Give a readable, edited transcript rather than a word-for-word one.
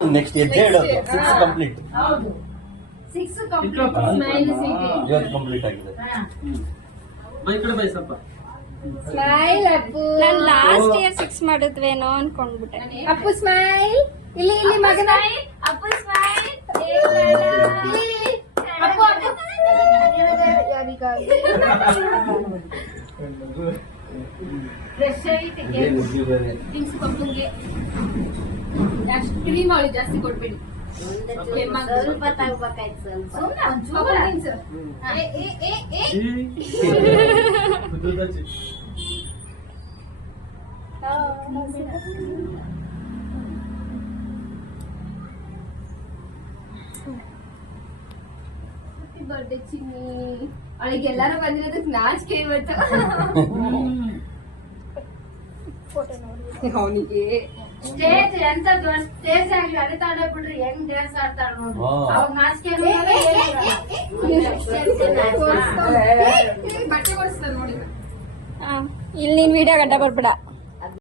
Next ಹೆಜ್ಜೆ ಹೇಳೋದು 6 complete. ಹೌದು 6 ಕಂಪ್ಲೀಟ್. ಸ್ಮೈಲ್ ಸಿಟಿ ಇವತ್ತು ಕಂಪ್ಲೀಟ್ ಆಗಿದೆ. ಬೈ ಕಡೆ ಬೈ ಸ್ವಲ್ಪ ಸ್ಮೈಲ್ ಅಪ್ಪು. ನಾನು ಲಾಸ್ಟ್ ಇಯರ್ 6 ಮಾಡಿದ್ವೇನೋ ಅನ್ಕೊಂಡ್ಬಿಟ್ಟೆ. ಅಪ್ಪು ಸ್ಮೈಲ್. ಇಲ್ಲಿ ಇಲ್ಲಿ ಮಗನ ಅಪ್ಪು ಸ್ಮೈಲ್. ಅಪ್ಪು ಅಪ್ಪು ಫ್ರೆಶ್ ಐತೆ ಥಿಂಗ್ಸ್ ಕೊಟ್ಟುಂಗೆ ಅಷ್ಟು ಕ್ರೀಮ್ ಅವಳಿ ಜಾಸ್ತಿ ಕೊಡ್ಬೇಡಿ. ಸ್ವಲ್ಪ ತಗೋಬೇಕಾಯ್ತು. ಸುಮ್ಮನೆ ಒಂಚೂರು ಬರ್ಡೇ ಚಿನ್ನಿ. ಅವಳಿಗೆ ಎಲ್ಲಾರು ಬಂದಿರೋದಕ್ಕೆ ನಾಚಿಕೆ ಇವತ್ತು. ಅವನಿಗೆ ಸ್ಟೇಜ್ ಎಂತ ದೊಡ್ಡ ಸ್ಟೇಜ್ ಆಗಿ ಅಡಿತಾಡ ಬಿಡ್ರಿ ಹೆಂಗ್ ಡ್ಯಾನ್ಸ್ ಆಡ್ತಾಳ ನೋಡಿ. ಅವಾಗ ನಾಚಿಕೆ ಬಟ್ಟೆ ಕೊಡಿಸ್ತಾರ ನೋಡಿ. ಇಲ್ಲಿ ನೀನ್ ವಿಡಿಯೋ ಗಡ್ಡ ಬರ್ಬೇಡ.